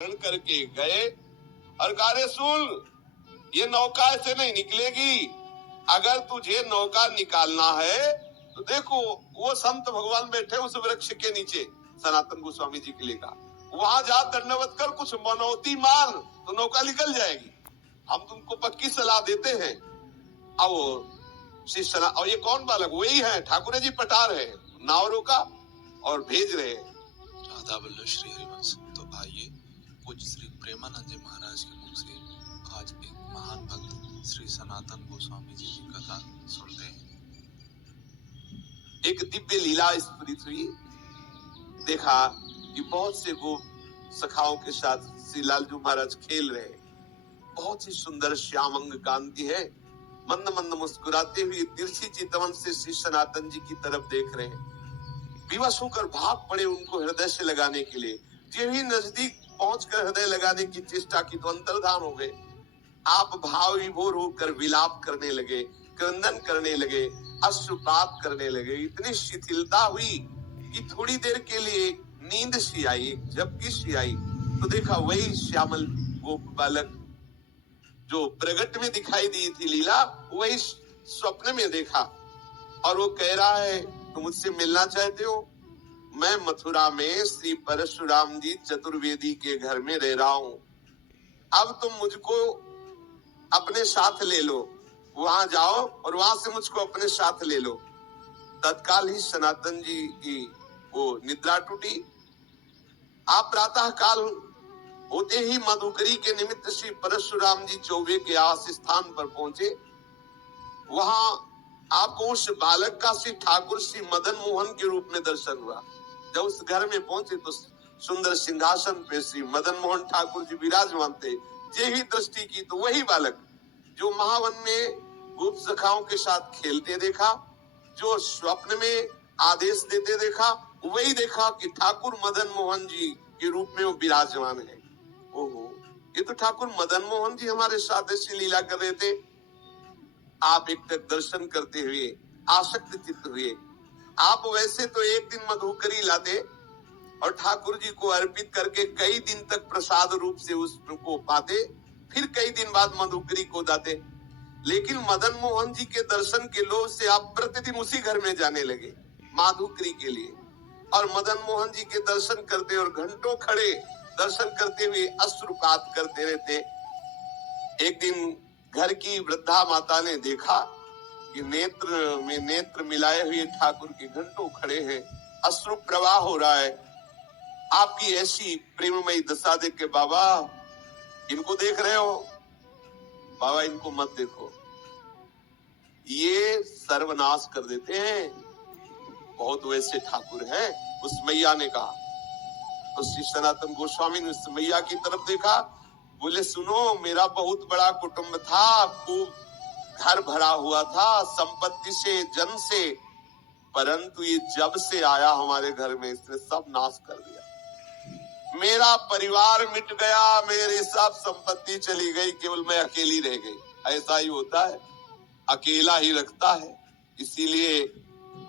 करके गए और कहा रे सुन, ये नौका ऐसे नहीं निकलेगी। अगर तुझे नौका निकालना है तो देखो वो संत भगवान बैठे उस वृक्ष के नीचे, सनातन गोस्वामी जी के लिए कहा, वहां जा दंडवत कर, कुछ मनौती मान तो नौका निकल जाएगी। हम तुमको पक्की सलाह देते हैं। अब शिष्य, और ये कौन बालक? वही है ठाकुर जी, पटार है, नाव रोका और भेज रहे हैं। राधा वल्लभ श्री हरिवंश। तो आइए पूज्य श्री प्रेमानंद जी महाराज के मुख से आज एक महान भक्त श्री सनातन गोस्वामी जी की कथा सुनते हैं। एक दिव्य लीला स्फुरित हुई। देखा कि बहुत से वो सखाओं के साथ श्री लालजू महाराज खेल रहे हैं। बहुत ही सुंदर श्यामंग कांति है, मंद मंद मुस्कुराते हुए तिरछी चितवन से श्री सनातन जी की तरफ देख रहे हैं। विवश होकर भाग पड़े उनको हृदय से लगाने के लिए। जो ही नजदीक पहुंचकर हृदय लगाने की चेष्टा की तो अंतर्धान हो गए। आप भाव विभोर होकर विलाप करने लगे, क्रंदन करने लगे, अश्रुपात करने लगे। इतनी शिथिलता हुई कि थोड़ी देर के लिए नींद सी आई, झपकी सी आई। तो देखा वही श्यामल वो बालक जो प्रगट में दिखाई दी थी लीला, वही स्वप्न में देखा। और वो कह रहा है, तुम मुझसे मिलना चाहते हो? मैं मथुरा में श्री परशुराम जी चतुर्वेदी के घर में रह रहा हूँ। अब तुम मुझको अपने साथ ले लो, वहां जाओ और वहां से मुझको अपने साथ ले लो। तत्काल ही सनातन जी की वो निद्रा टूटी। आप प्रातः काल होते ही मधुकरी के निमित्त श्री परशुराम जी चौबे के आवास स्थान पर पहुंचे। वहां आपको उस बालक का श्री ठाकुर श्री मदन मोहन के रूप में दर्शन हुआ। जब उस घर में पहुंचे तो सुंदर सिंहासन पे श्री मदन मोहन ठाकुर जी विराजमान थे। जे ही दृष्टि की तो वही बालक जो महावन में गुप्त सखाओं के साथ खेलते देखा, जो स्वप्न में आदेश देते देखा, वही देखा कि ठाकुर मदन मोहन जी के रूप में वो विराजमान है। ओहो, ये तो ठाकुर मदन मोहन जी हमारे साथ ऐसी लीला कर रहे थे। आप एक तक दर्शन करते हुए आसक्त चित्त हुए। आप वैसे तो एक दिन मधुकरी लाते और ठाकुर जी को अर्पित करके कई दिन तक प्रसाद रूप से उसको पाते, फिर कई दिन बाद मधुकरी को दाते। लेकिन मदन मोहन जी के दर्शन के लोभ से आप प्रतिदिन उसी घर में जाने लगे माधुकरी के लिए, और मदन मोहन जी के दर्शन करते और घंटों खड़े दर्शन करते हुए अश्रुपात करते रहते। एक दिन घर की वृद्धा माता ने देखा कि नेत्र में नेत्र मिलाए हुए ठाकुर के घंटों खड़े हैं, अश्रु प्रवाह हो रहा है। आपकी ऐसी प्रेममयी दशा देख के, बाबा इनको देख रहे हो? बाबा इनको मत देखो, ये सर्वनाश कर देते हैं, बहुत वैसे ठाकुर हैं। उस मैया ने कहा। तो श्री सनातन गोस्वामी ने उस मैया की तरफ देखा, बोले सुनो, मेरा बहुत बड़ा कुटुंब था, खूब घर भरा हुआ था संपत्ति से, जन से, परंतु ये जब से आया हमारे घर में इसने सब नाश कर दिया। मेरा परिवार मिट गया, मेरी सब संपत्ति चली गई, केवल मैं अकेली रह गई। ऐसा ही होता है, अकेला ही रखता है। इसीलिए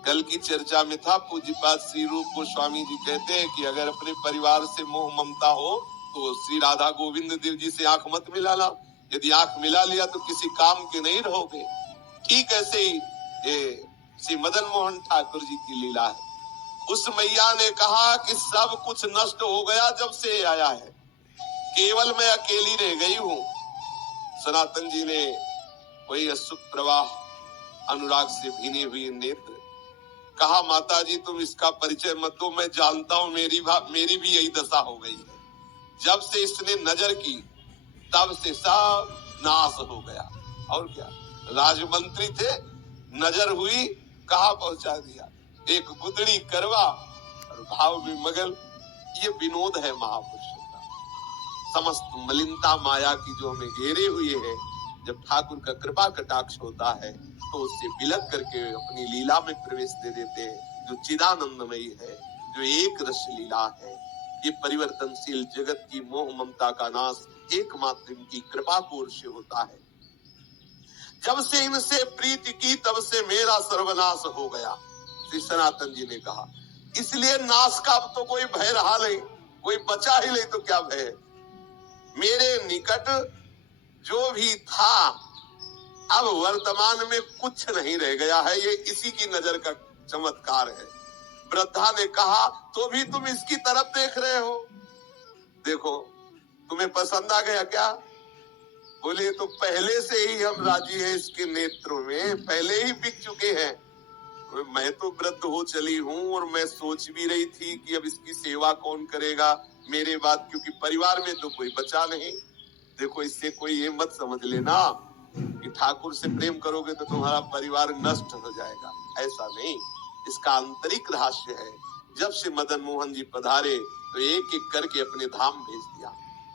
कल की चर्चा में था, पूज्यपाद श्री रूप गोस्वामी जी कहते हैं कि अगर अपने परिवार से मोह ममता हो तो श्री राधा गोविंद देव जी से आंख मत मिलाना। यदि आंख मिला लिया तो किसी काम के नहीं रहोगे। ठीक ऐसे ही श्री मदन मोहन ठाकुर जी की लीला है। उस मैया ने कहा कि सब कुछ नष्ट हो गया जब से आया है, केवल मैं अकेली रह गई हूँ। सनातन जी ने वही अश्रु प्रवाह, अनुराग से भीने हुए नेत्र, कहा माता जी तुम इसका परिचय मत दो, मैं जानता हूँ मेरी भी यही दशा हो गई है। जब से इसने नजर की तब से सब नाश हो गया। और क्या, राजमंत्री थे, नजर हुई, कहा पहुंचा दिया, एक गुदड़ी करवा और भाव में मगल। ये विनोद है महापुरुषों का। समस्त मलिनता माया की जो हमें घेरे हुए है, जब ठाकुर का कृपा कटाक्ष होता है तो उससे बिलक करके अपनी लीला में प्रवेश दे देते हैं, जो चिदानंदमयी है, जो एक रस लीला है। ये परिवर्तनशील जगत की मोह ममता का नाश एकमात्र इनकी कृपा की ओर से होता है। जब से इनसे प्रीति की तब से मेरा सर्वनाश हो गया, श्री सनातन जी ने कहा। इसलिए नाश का अब तो कोई भय रहा नहीं, कोई बचा ही नहीं तो क्या भय। मेरे निकट जो भी था अब वर्तमान में कुछ नहीं रह गया है। ये इसी की नजर का चमत्कार है। वृद्धा ने कहा तो भी तुम इसकी तरफ देख रहे हो, देखो तुम्हें पसंद आ गया क्या? बोले तो पहले से ही हम राजी हैं, इसके नेत्र में पहले ही बिक चुके हैं। मैं तो वृद्ध हो चली हूँ और मैं सोच भी रही थी कि अब इसकी सेवा कौन करेगा मेरे बाद, क्योंकि परिवार में तो कोई बचा नहीं। देखो इससे कोई ये मत समझ लेना कि ठाकुर से प्रेम करोगे तो तुम्हारा परिवार नष्ट हो जाएगा, ऐसा नहीं। इसका आंतरिक रहस्य है। जब से मदन मोहन जी पधारे तो एक एक करके अपने धाम भेज दिया,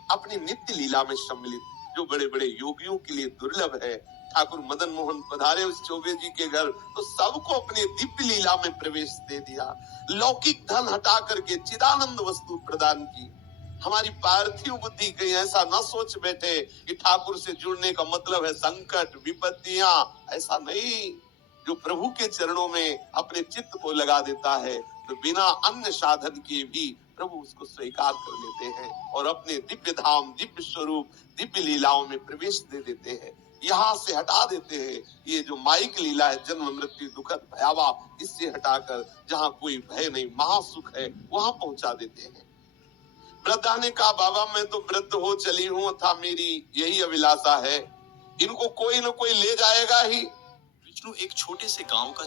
अपनी नित्य लीला में सम्मिलित, जो बड़े बड़े योगियों के लिए दुर्लभ है। ठाकुर मदन मोहन पधारे उस चौबे जी के घर तो सबको अपने दिव्य लीला में प्रवेश दे दिया। लौकिक धन हटा करके चिदानंद वस्तु प्रदान की। हमारी पार्थिव बुद्धि कहीं ऐसा न सोच बैठे कि ठाकुर से जुड़ने का मतलब है संकट विपत्तियां, ऐसा नहीं। जो प्रभु के चरणों में अपने चित्त को लगा देता है तो बिना अन्य साधन के भी प्रभु उसको स्वीकार कर लेते हैं और अपने दिव्य धाम, दिव्य स्वरूप, दिव्य लीलाओं में प्रवेश दे देते हैं। यहाँ से हटा देते हैं ये जो माइक लीला है, जन्म मृत्यु दुखद भयावह, इससे हटाकर जहाँ कोई भय नहीं, महासुख है, वहां पहुंचा देते हैं। वृद्धा ने कहा बाबा मैं तो वृद्ध हो चली हूँ, था मेरी यही अभिलाषा है, इनको कोई न कोई ले जाएगा ही। विष्णु एक छोटे से गांव का